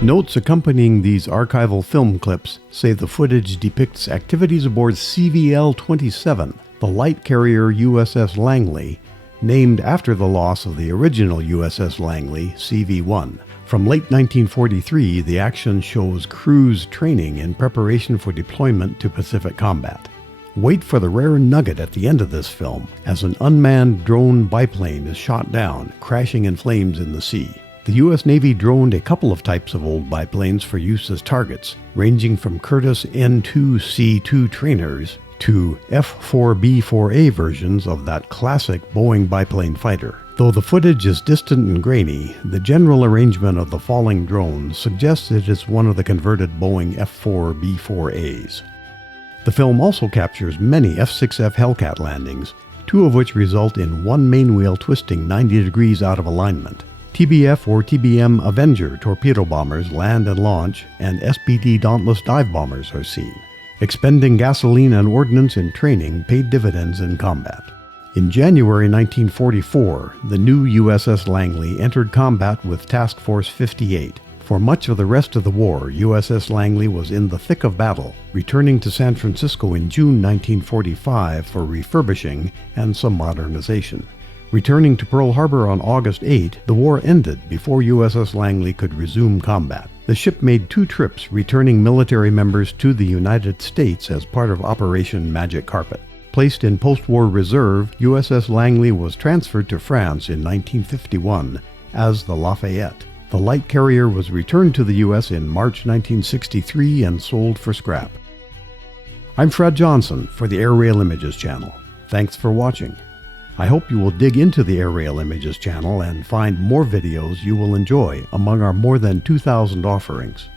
Notes accompanying these archival film clips say the footage depicts activities aboard CVL-27, the light carrier USS Langley, named after the loss of the original USS Langley, CV-1. From late 1943, the action shows crews training in preparation for deployment to Pacific combat. Wait for the rare nugget at the end of this film, as an unmanned drone biplane is shot down, crashing in flames in the sea. The U.S. Navy droned a couple of types of old biplanes for use as targets, ranging from Curtiss N2C2 trainers to F-4B-4A versions of that classic Boeing biplane fighter. Though the footage is distant and grainy, the general arrangement of the falling drone suggests it is one of the converted Boeing F-4B-4As. The film also captures many F-6F Hellcat landings, two of which result in one main wheel twisting 90 degrees out of alignment. TBF or TBM Avenger torpedo bombers land and launch, and SBD Dauntless dive bombers are seen. Expending gasoline and ordnance in training paid dividends in combat. In January 1944, the new USS Langley entered combat with Task Force 58. For much of the rest of the war, USS Langley was in the thick of battle, returning to San Francisco in June 1945 for refurbishing and some modernization. Returning to Pearl Harbor on August 8, the war ended before USS Langley could resume combat. The ship made 2 trips, returning military members to the United States as part of Operation Magic Carpet. Placed in post-war reserve, USS Langley was transferred to France in 1951 as the Lafayette. The light carrier was returned to the U.S. in March 1963 and sold for scrap. I'm Fred Johnson for the Airrail Images channel. Thanks for watching. I hope you will dig into the Airrail Images channel and find more videos you will enjoy among our more than 2,000 offerings.